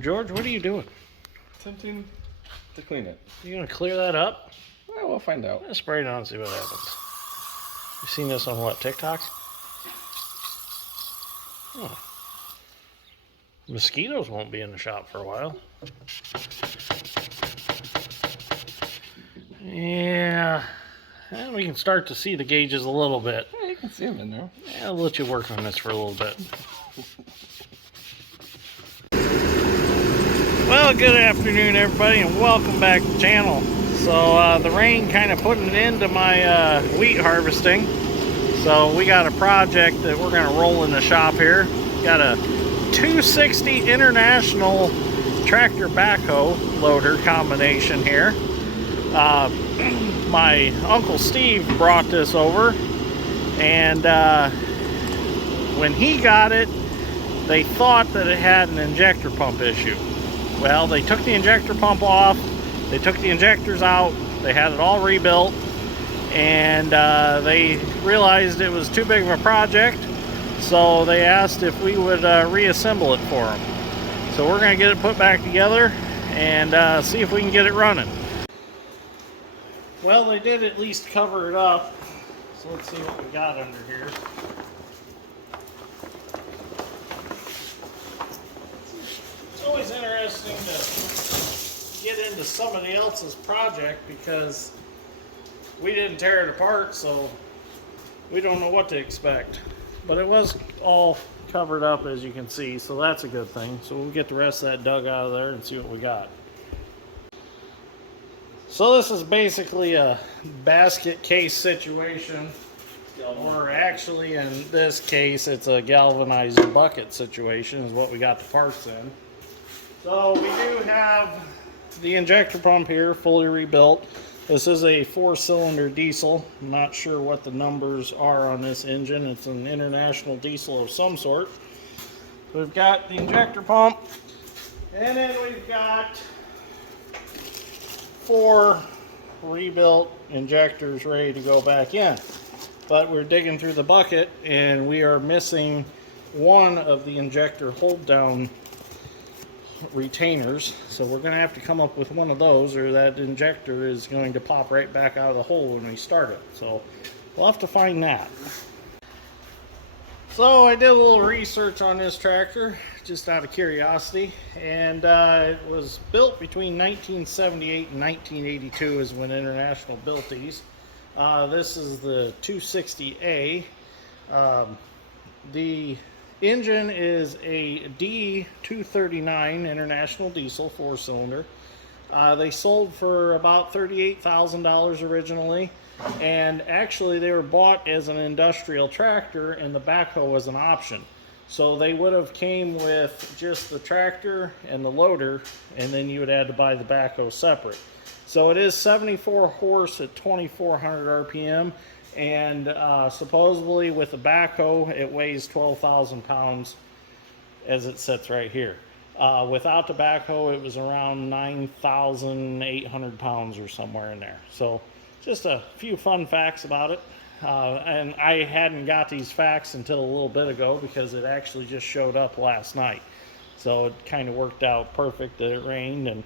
George, what are you doing? Attempting to clean it. You gonna clear that up? Well, we'll find out. Let's spray it on and see what happens. You seen this on what, TikTok? Oh. Mosquitoes won't be in the shop for a while. Yeah, and we can start to see the gauges a little bit. Yeah, you can see them in there. Yeah, I'll let you work on this for a little bit. Well, good afternoon, everybody, and welcome back to the channel. So the rain kind of putting an end to my wheat harvesting. So we got a project that we're going to roll in the shop here. Got a 260 International tractor backhoe loader combination here. My Uncle Steve brought this over, and when he got it, they thought that it had an injector pump issue. Well, they took the injector pump off, they took the injectors out, they had it all rebuilt, and they realized it was too big of a project, so they asked if we would reassemble it for them. So we're going to get it put back together and see if we can get it running. Well, they did at least cover it up, so let's see what we got under here. It's always interesting to get into somebody else's project because we didn't tear it apart, so we don't know what to expect. But it was all covered up, as you can see, so that's a good thing. So we'll get the rest of that dug out of there and see what we got. So this is basically a basket case situation, or actually in this case it's a galvanized bucket situation is what we got the parts in. So we do have the injector pump here fully rebuilt. This is a 4-cylinder diesel. I'm not sure what the numbers are on this engine. It's an international diesel of some sort. We've got the injector pump, and then we've got 4 rebuilt injectors ready to go back in. But we're digging through the bucket and we are missing one of the injector hold down retainers. So we're going to have to come up with one of those, or that injector is going to pop right back out of the hole when we start it. So we'll have to find that. So I did a little research on this tractor, just out of curiosity, and it was built between 1978 and 1982 is when International built these. This is the 260A. The engine is a D239 International diesel 4-cylinder. They sold for about $38,000 originally. And actually they were bought as an industrial tractor and the backhoe was an option. So they would have came with just the tractor and the loader, and then you would have to buy the backhoe separate. So it is 74 horse at 2400 RPM, and supposedly with the backhoe it weighs 12,000 pounds as it sits right here. Without the backhoe it was around 9,800 pounds or somewhere in there. So just a few fun facts about it. And I hadn't got these facts until a little bit ago because it actually just showed up last night. So it kind of worked out perfect that it rained. And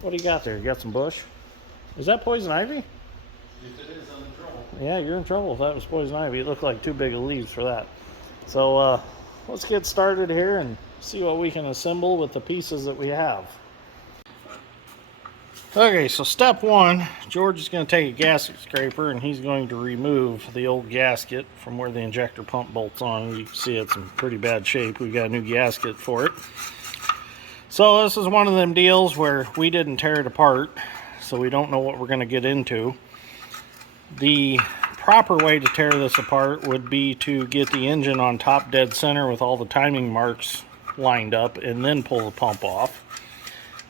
what do you got there? You got some bush? Is that poison ivy? If it is, I'm in trouble. Yeah, you're in trouble if that was poison ivy. It looked like too big of leaves for that. So let's get started here and see what we can assemble with the pieces that we have. Okay, so step one, George is going to take a gasket scraper and he's going to remove the old gasket from where the injector pump bolts on. You can see it's in pretty bad shape. We got a new gasket for it. So this is one of them deals where we didn't tear it apart, so we don't know what we're going to get into. The proper way to tear this apart would be to get the engine on top dead center with all the timing marks lined up and then pull the pump off.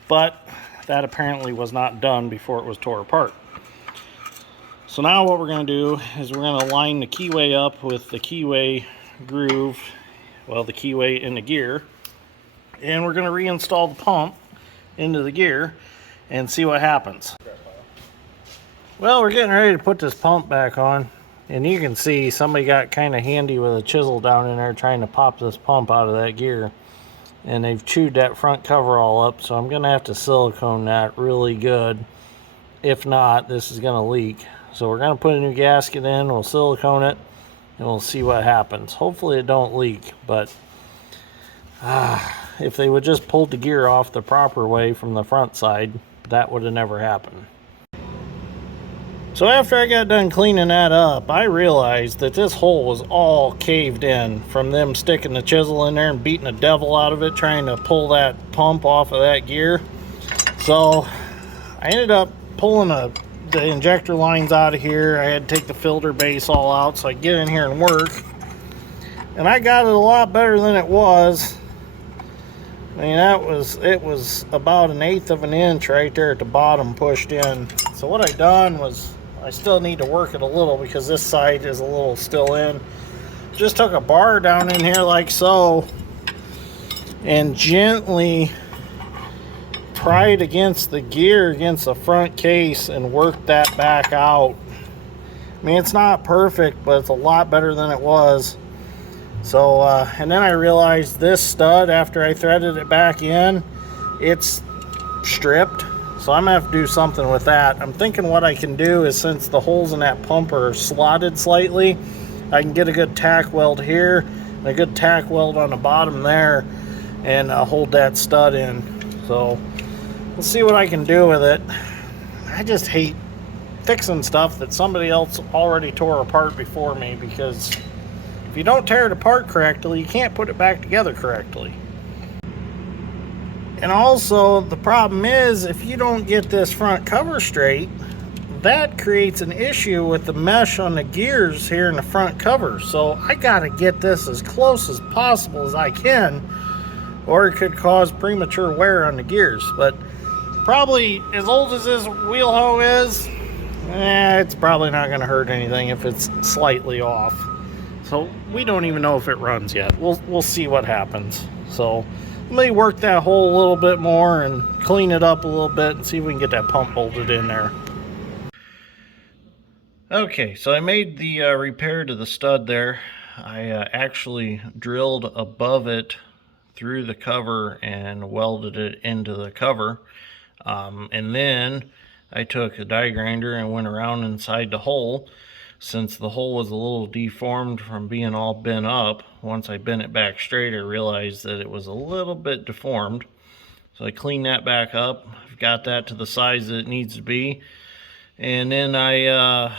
But that apparently was not done before it was tore apart. So now what we're going to do is we're going to line the keyway up with the keyway groove, well, the keyway in the gear, and we're going to reinstall the pump into the gear and see what happens. Well, we're getting ready to put this pump back on, and you can see somebody got kind of handy with a chisel down in there trying to pop this pump out of that gear. and they've chewed that front cover all up, so I'm gonna have to silicone that really good. If not, this is gonna leak. So we're gonna put a new gasket in, we'll silicone it, and we'll see what happens. Hopefully it don't leak, but if they would just pulled the gear off the proper way from the front side, that would have never happened. So after I got done cleaning that up, I realized that this hole was all caved in from them sticking the chisel in there and beating the devil out of it trying to pull that pump off of that gear. So I ended up pulling the injector lines out of here. I had to take the filter base all out so I could get in here and work. And I got it a lot better than it was. I mean, it was about 1/8 of an inch right there at the bottom pushed in. So what I done was, I still need to work it a little because this side is a little still in. Just took a bar down in here like so and gently pried against the gear against the front case and worked that back out. I mean, it's not perfect, but it's a lot better than it was. So, and then I realized this stud, after I threaded it back in, it's stripped. So I'm gonna have to do something with that. I'm thinking what I can do is, since the holes in that pump are slotted slightly, I can get a good tack weld here and a good tack weld on the bottom there and hold that stud in. So we'll see what I can do with it. I just hate fixing stuff that somebody else already tore apart before me, because if you don't tear it apart correctly, you can't put it back together correctly. And also, the problem is, if you don't get this front cover straight, that creates an issue with the mesh on the gears here in the front cover. So I gotta get this as close as possible as I can, or it could cause premature wear on the gears. But probably, as old as this wheel hoe is, it's probably not gonna hurt anything if it's slightly off. So we don't even know if it runs yet. We'll see what happens. So let me work that hole a little bit more and clean it up a little bit and see if we can get that pump bolted in there. Okay, so I made the repair to the stud there. I actually drilled above it through the cover and welded it into the cover. And then I took a die grinder and went around inside the hole. Since the hole was a little deformed from being all bent up, once I bent it back straight, I realized that it was a little bit deformed. So I cleaned that back up. I've got that to the size that it needs to be. And then I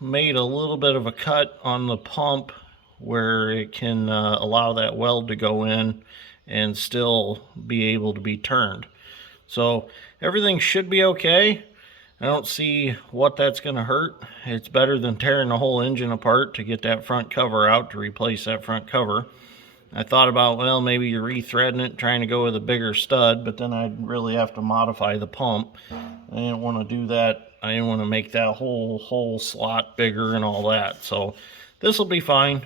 made a little bit of a cut on the pump where it can allow that weld to go in and still be able to be turned. So everything should be okay. I don't see what that's going to hurt. It's better than tearing the whole engine apart to get that front cover out to replace that front cover. I thought about, well, maybe you're rethreading it, trying to go with a bigger stud, but then I'd really have to modify the pump. I didn't want to do that. I didn't want to make that whole hole slot bigger and all that. So this will be fine.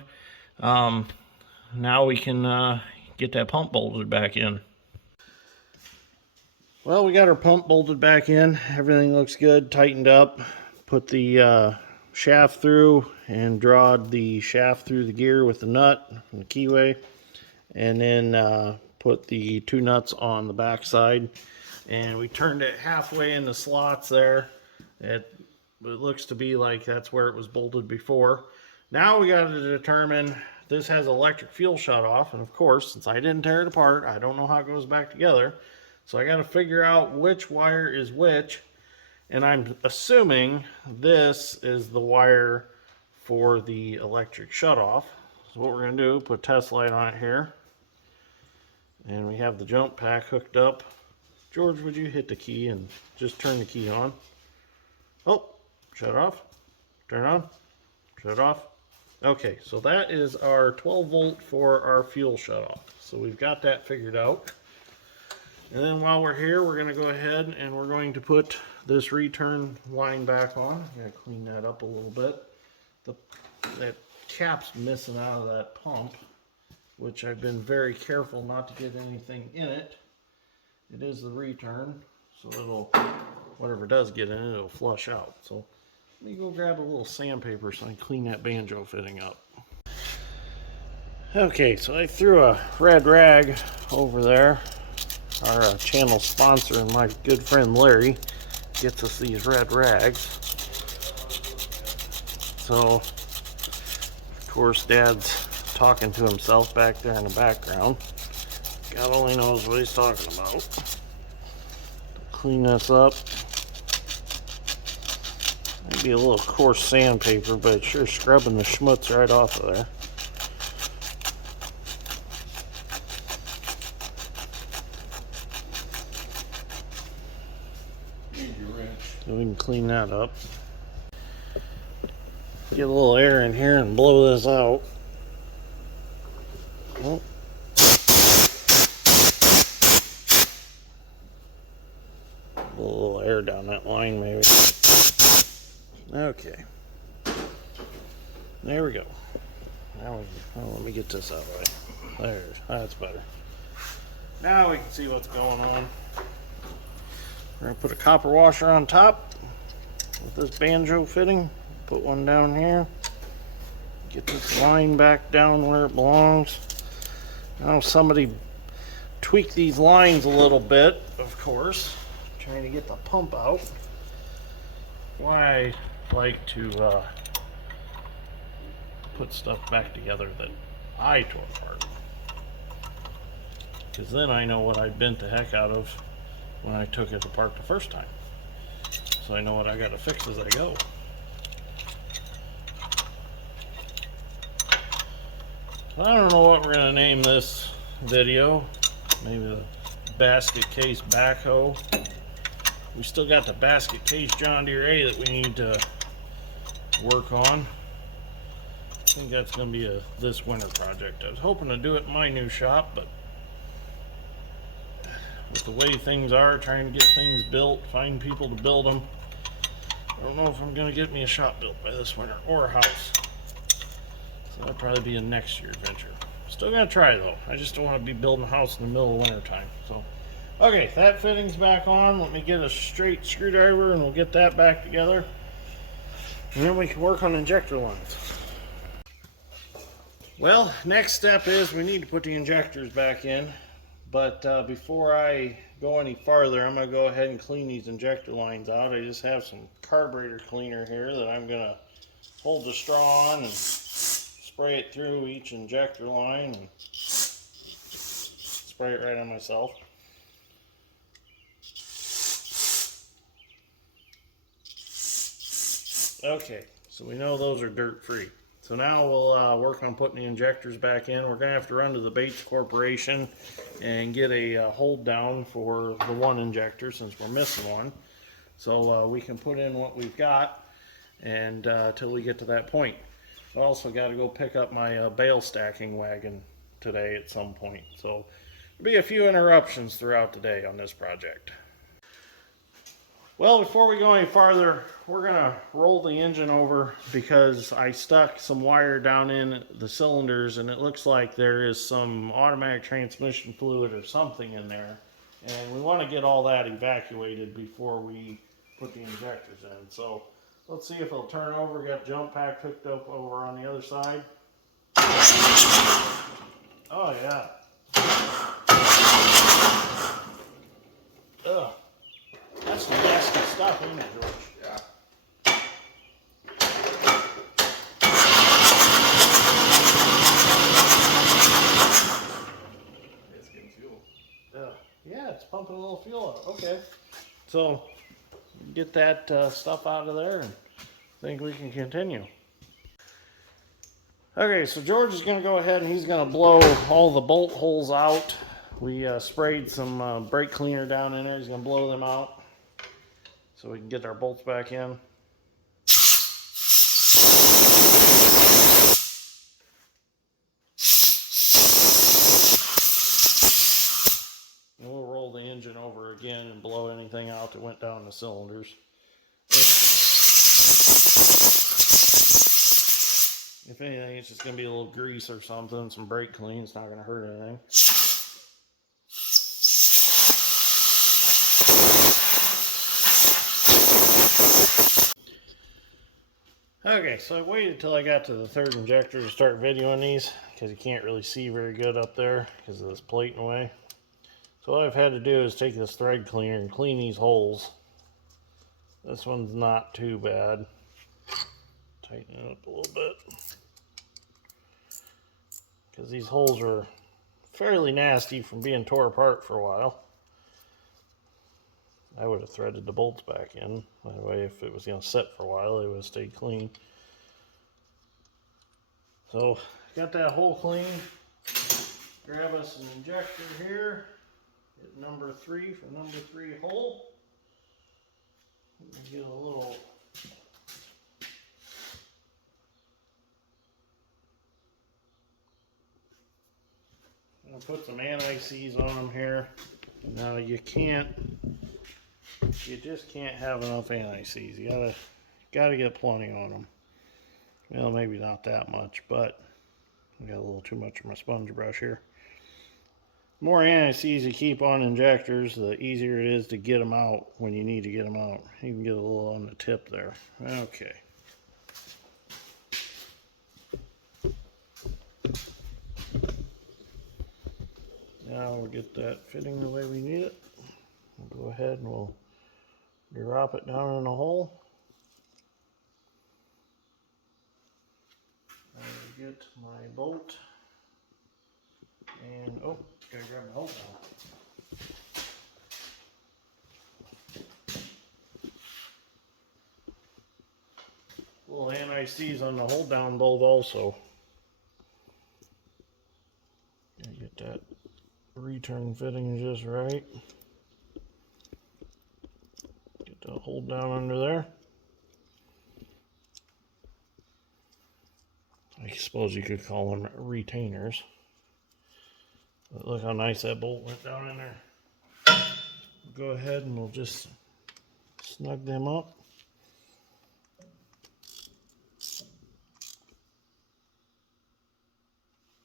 Now we can get that pump bolted back in. Well, we got our pump bolted back in. Everything looks good, tightened up. Put the shaft through and drawed the shaft through the gear with the nut and the keyway. And then put the 2 nuts on the back side. And we turned it halfway in the slots there. It looks to be like that's where it was bolted before. Now we got to determine, this has electric fuel shut off. And of course, since I didn't tear it apart, I don't know how it goes back together. So I got to figure out which wire is which, and I'm assuming this is the wire for the electric shutoff. So what we're going to do, put a test light on it here, and we have the jump pack hooked up. George, would you hit the key and just turn the key on? Oh, shut off, turn on, shut off. Okay, so that is our 12 volt for our fuel shutoff. So we've got that figured out. And then while we're here, we're going to go ahead and we're going to put this return line back on. I'm going to clean that up a little bit. That cap's missing out of that pump, which I've been very careful not to get anything in it. It is the return, so it'll, whatever does get in it, it'll flush out. So let me go grab a little sandpaper so I can clean that banjo fitting up. Okay, so I threw a red rag over there. Our channel sponsor and my good friend Larry gets us these red rags. So, of course, Dad's talking to himself back there in the background. God only knows what he's talking about. Clean this up. Maybe a little coarse sandpaper, but it's sure scrubbing the schmutz right off of there. So we can clean that up. Get a little air in here and blow this out. Oh. A little air down that line maybe. Okay. There we go. Now let me get this out of the way. That's better. Now we can see what's going on. We're going to put a copper washer on top with this banjo fitting. Put one down here. Get this line back down where it belongs. Now somebody tweaked these lines a little bit, of course, trying to get the pump out. Why I like to put stuff back together that I tore apart. Because then I know what I bent the heck out of when I took it apart the first time. So I know what I got to fix as I go. I don't know what we're going to name this video. Maybe the basket case backhoe. We still got the basket case John Deere A that we need to work on. I think that's going to be a this winter project. I was hoping to do it in my new shop, but with the way things are, trying to get things built, find people to build them, I don't know if I'm going to get me a shop built by this winter or a house. So that'll probably be a next year venture. Still going to try though. I just don't want to be building a house in the middle of winter time. So, okay, that fitting's back on. Let me get a straight screwdriver and we'll get that back together. And then we can work on injector lines. Well, next step is we need to put the injectors back in. But before I go any farther, I'm going to go ahead and clean these injector lines out. I just have some carburetor cleaner here that I'm going to hold the straw on and spray it through each injector line and spray it right on myself. Okay, so we know those are dirt free. So now we'll work on putting the injectors back in. We're going to have to run to the Bates Corporation and get a hold down for the one injector since we're missing one. So we can put in what we've got and till we get to that point. I also got to go pick up my bale stacking wagon today at some point. So there'll be a few interruptions throughout the day on this project. Well, before we go any farther, we're going to roll the engine over because I stuck some wire down in the cylinders and it looks like there is some automatic transmission fluid or something in there. And we want to get all that evacuated before we put the injectors in. So let's see if it'll turn over. We got jump pack hooked up over on the other side. Oh yeah. Ugh. That's some nasty stuff, isn't it, George? Yeah. It's getting fuel. Yeah, it's pumping a little fuel out. Okay. So, get that stuff out of there and I think we can continue. Okay, so George is going to go ahead and he's going to blow all the bolt holes out. We sprayed some brake cleaner down in there. He's going to blow them out so we can get our bolts back in. And we'll roll the engine over again and blow anything out that went down the cylinders. If anything, it's just going to be a little grease or something, some brake clean. It's not going to hurt anything. Okay, so I waited till I got to the third injector to start videoing these because you can't really see very good up there because of this plate in the way. So what I've had to do is take this thread cleaner and clean these holes. This one's not too bad. Tighten it up a little bit because these holes are fairly nasty from being tore apart for a while. I would have threaded the bolts back in. That way, if it was going to sit for a while, it would have stayed clean. So, got that hole clean. Grab us an injector here. Get number 3 for number 3 hole. Get a little I'm going to put some anti-seize on them here. Now you just can't have enough anti-seize. You gotta get plenty on them. Well, maybe not that much, but I got a little too much of my sponge brush here. The more anti-seize you keep on injectors, the easier it is to get them out when you need to get them out. You can get a little on the tip there. Okay. Now we'll get that fitting the way we need it. We'll go ahead and we'll drop it down in the hole. I will get my bolt and oh, gotta grab my hold down. A little anti-seize on the hold down bolt also. Gotta get that return fitting just right. Get the hold down under there. I suppose you could call them retainers. But look how nice that bolt went down in there. We'll go ahead and we'll just snug them up.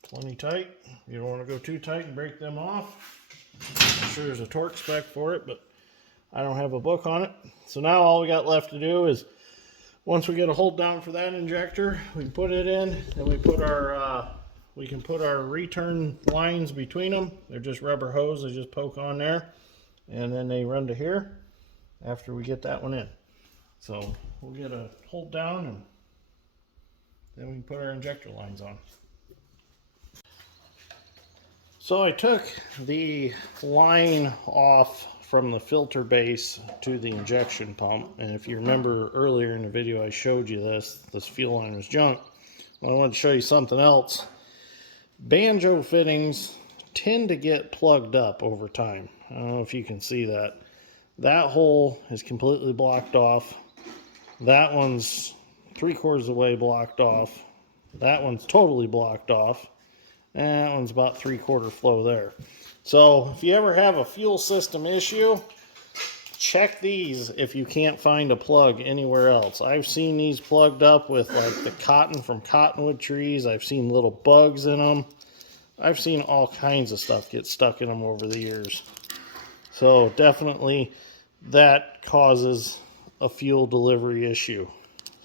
Plenty tight. You don't want to go too tight and break them off. I'm sure there's a torque spec for it, but I don't have a book on it. So now all we got left to do is, once we get a hold down for that injector, we can put it in, and we can put our return lines between them. They're just rubber hose. They just poke on there, and then they run to here after we get that one in. So we'll get a hold down, and then we can put our injector lines on. So I took the line off from the filter base to the injection pump, and if you remember earlier in the video I showed you this fuel line was junk. Well, I wanted to show you something else. Banjo fittings tend to get plugged up over time. I don't know if you can see that. That hole is completely blocked off. That one's 3/4 of the way blocked off. That one's totally blocked off. And that one's about 3/4 flow there. So if you ever have a fuel system issue, check these if you can't find a plug anywhere else. I've seen these plugged up with like the cotton from cottonwood trees. I've seen little bugs in them. I've seen all kinds of stuff get stuck in them over the years. So definitely that causes a fuel delivery issue.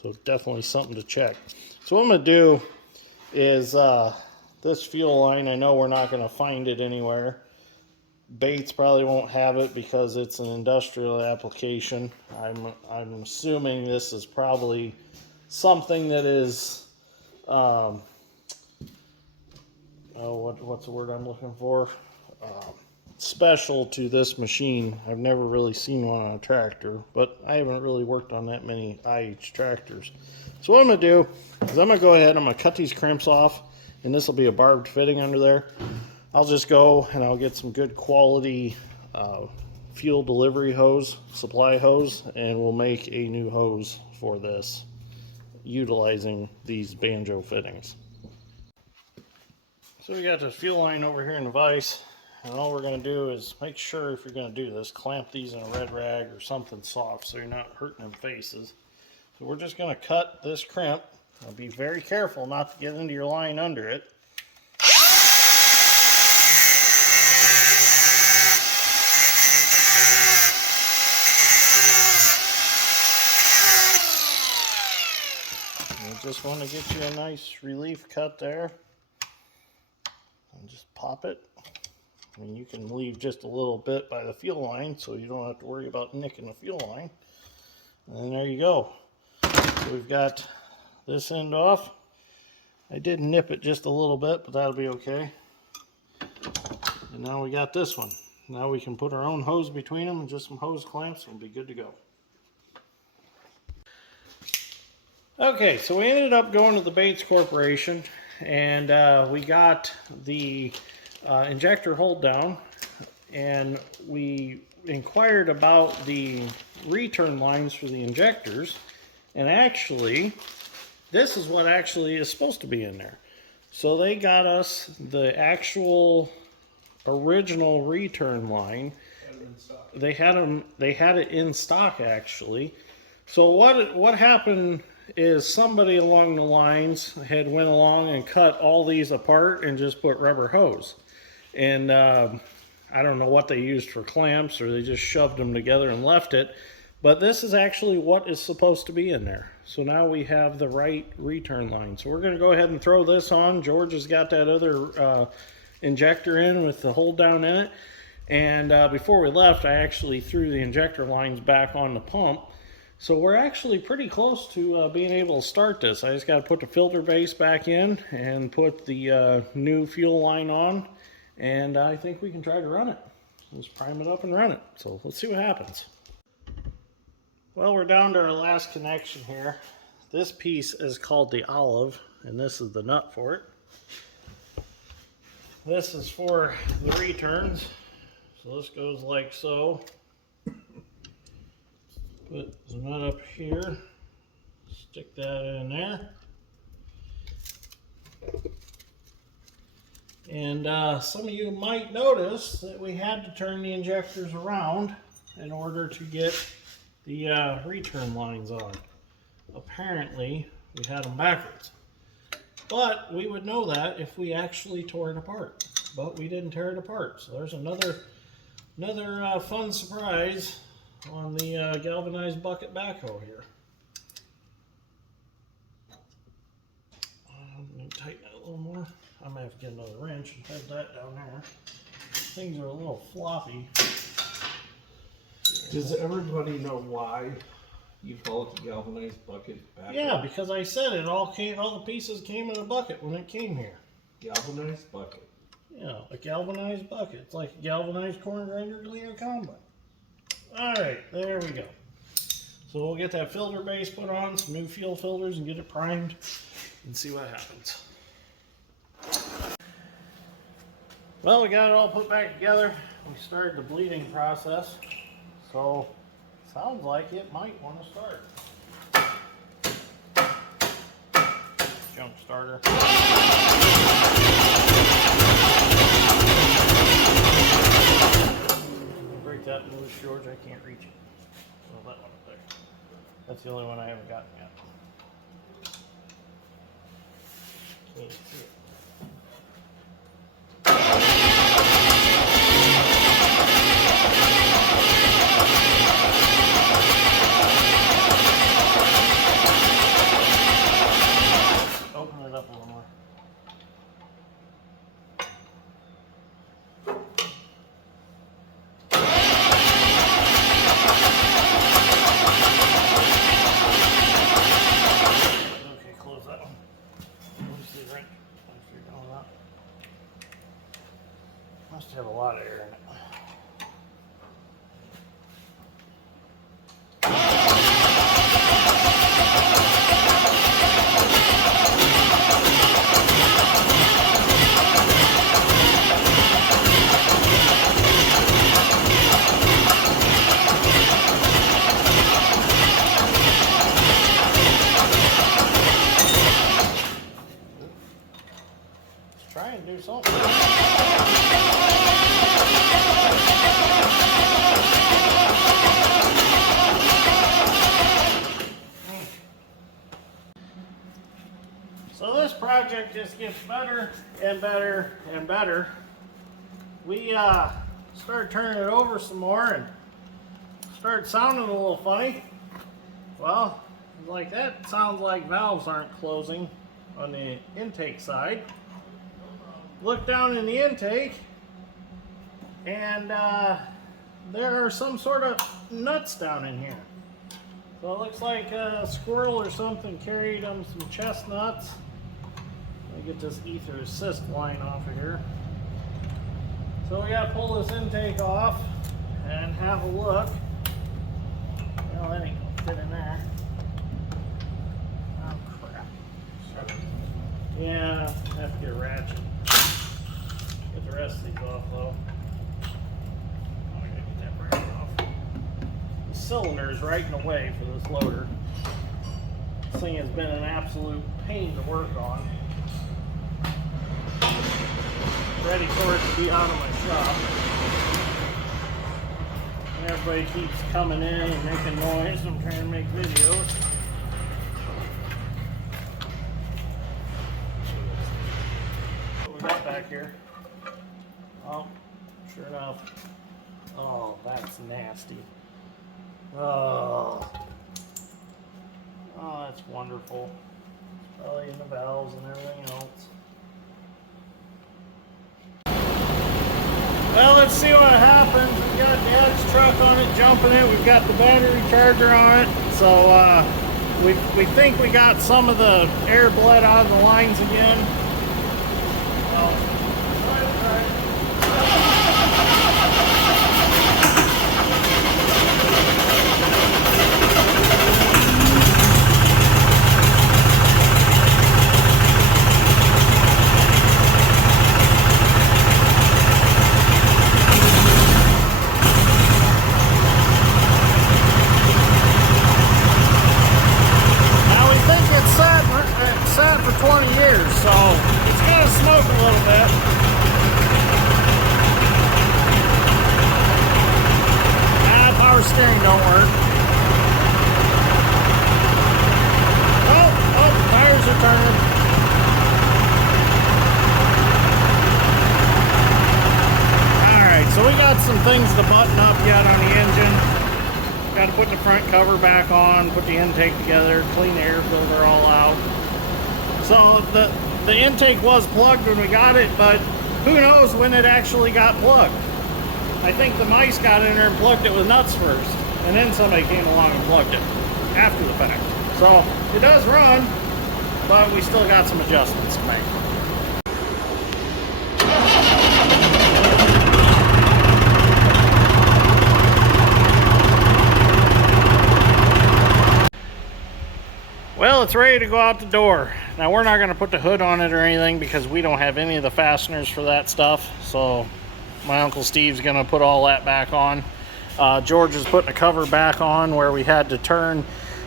So definitely something to check. So what I'm going to do is this fuel line, I know we're not going to find it anywhere. Bates probably won't have it because it's an industrial application. I'm assuming this is probably something that is, what's the word I'm looking for? Special to this machine. I've never really seen one on a tractor, but I haven't really worked on that many IH tractors. So what I'm going to do is I'm going to go ahead, I'm going to cut these crimps off, and this will be a barbed fitting under there. I'll just go and I'll get some good quality fuel delivery hose, supply hose, and we'll make a new hose for this utilizing these banjo fittings. So we got this fuel line over here in the vise, and all we're going to do is make sure, if you're going to do this, clamp these in a red rag or something soft so you're not hurting them faces. So we're just going to cut this crimp. Now be very careful not to get into your line under it. We'll just want to get you a nice relief cut there. And just pop it. I mean, you can leave just a little bit by the fuel line so you don't have to worry about nicking the fuel line. And then there you go. So we've got this end off. I did nip it just a little bit, but that'll be okay. And now we got this one. Now we can put our own hose between them and just some hose clamps and we'll be good to go. Okay, so we ended up going to the Bates Corporation and we got the injector hold down, and we inquired about the return lines for the injectors, and actually this is what actually is supposed to be in there. So they got us the actual original return line. They had it in stock actually. So what happened is somebody along the lines had went along and cut all these apart and just put rubber hose. And I don't know what they used for clamps, or they just shoved them together and left it. But this is actually what is supposed to be in there. So now we have the right return line. So we're going to go ahead and throw this on. George has got that other injector in with the hold down in it. And before we left, I actually threw the injector lines back on the pump. So we're actually pretty close to being able to start this. I just got to put the filter base back in and put the new fuel line on, and I think we can try to run it. Let's prime it up and run it. So let's see what happens. Well, we're down to our last connection here. This piece is called the olive, and this is the nut for it. This is for the returns. So this goes like so. Put the nut up here, stick that in there. And some of you might notice that we had to turn the injectors around in order to get the return lines on. Apparently, we had them backwards. But we would know that if we actually tore it apart. But we didn't tear it apart. So there's another fun surprise on the galvanized bucket backhoe here. I'm going to tighten it a little more. I might have to get another wrench and head that down there. Things are a little floppy. Does everybody know why you call it the galvanized bucket backhoe? Yeah, because I said it all the pieces came in a bucket when it came here. Galvanized bucket. Yeah, a galvanized bucket. It's like a galvanized corn grinder leader combine. Alright, there we go. So we'll get that filter base put on, some new fuel filters, and get it primed and see what happens. Well, we got it all put back together. We started the bleeding process. So, sounds like it might want to start. Jump starter. Break that loose, George. I can't reach it. So that one up there. That's the only one I haven't gotten yet. Can't see it. Open it up a little more. Okay, close that one. Where's the wrench? Must have a lot of air in it. Let's try and do something. So this project just gets better and better and better. We started turning it over some more and started sounding a little funny. Well, Like that sounds like valves aren't closing on the intake side. Look down in the intake, and there are some sort of nuts down in here. So it looks like a squirrel or something carried some chestnuts. Let me get this ether assist line off of here. So we gotta pull this intake off and have a look. Well, that ain't gonna fit in there. Oh crap. Yeah, I have to get a ratchet. Get the rest of these off though. Oh, I gotta get that bracket off. The cylinder is right in the way for this loader. This thing has been an absolute pain to work on. Ready for it to be out of my shop. And everybody keeps coming in and making noise. I'm trying to make videos. What we got back here? Oh, sure enough. Oh, that's nasty. Oh, that's wonderful. Probably in the valves and everything else. Well, let's see what happens. We've got Dad's truck on it, jumping it. We've got the battery charger on it. So we think we got some of the air bled out of the lines again. Sat for 20 years, so it's gonna smoke a little bit. Power steering don't work. Oh, tires are turning. Alright, so we got some things to button up yet on the engine. Got to put the front cover back on, put the intake together, clean the air filter all out. So the intake was plugged when we got it, but who knows when it actually got plugged. I think the mice got in there and plugged it with nuts first, and then somebody came along and plugged it after the fact. So it does run, but we still got some adjustments to make. Well, it's ready to go out the door. Now, we're not going to put the hood on it or anything because we don't have any of the fasteners for that stuff. So my Uncle Steve's going to put all that back on. George is putting a cover back on where we had to turn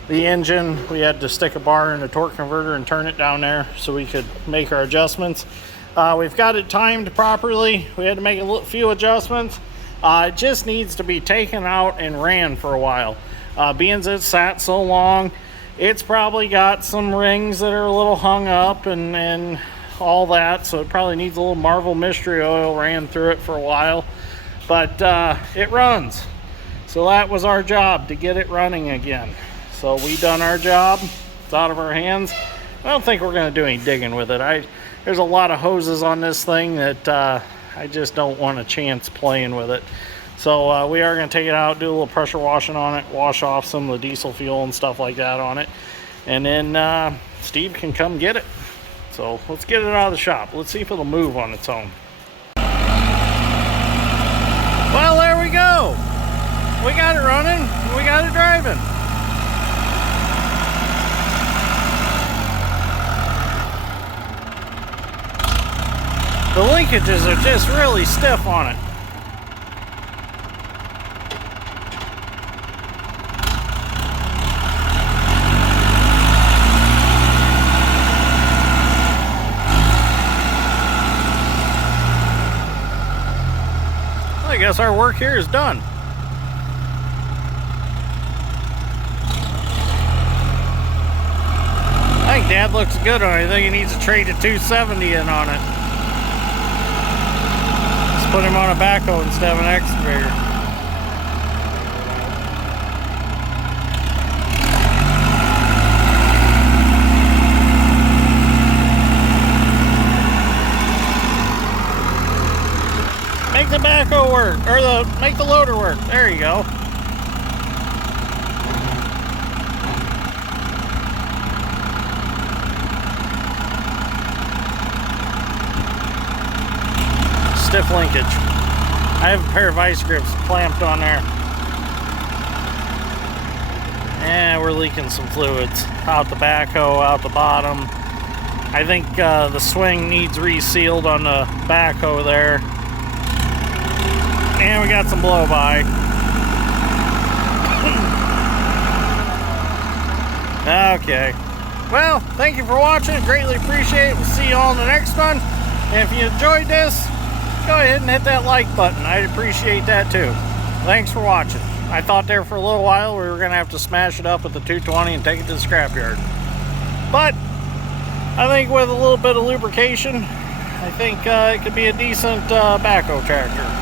the engine. We had to stick a bar in a torque converter and turn it down there so we could make our adjustments. We've got it timed properly. We had to make a few adjustments. It just needs to be taken out and ran for a while. Being that it sat so long, it's probably got some rings that are a little hung up and all that, so it probably needs a little Marvel Mystery Oil ran through it for a while. But it runs. So that was our job, to get it running again. So we done our job. It's out of our hands. I don't think we're going to do any digging with it. There's a lot of hoses on this thing that I just don't want a chance playing with it. So we are going to take it out, do a little pressure washing on it, wash off some of the diesel fuel and stuff like that on it. And then Steve can come get it. So let's get it out of the shop. Let's see if it'll move on its own. Well, there we go. We got it running, and we got it driving. The linkages are just really stiff on it. I guess our work here is done. I think Dad looks good on it. I think he needs to trade a 270 in on it. Let's put him on a backhoe instead of an excavator. the loader work. There you go. Stiff linkage. I have a pair of vice grips clamped on there. And we're leaking some fluids out the backhoe, out the bottom. I think the swing needs resealed on the backhoe there. And we got some blow by. Okay. Well, thank you for watching. Greatly appreciate it. We'll see you all in the next one. And if you enjoyed this, go ahead and hit that like button. I'd appreciate that too. Thanks for watching. I thought there for a little while we were going to have to smash it up with the 220 and take it to the scrapyard. But I think with a little bit of lubrication, I think it could be a decent backhoe tractor.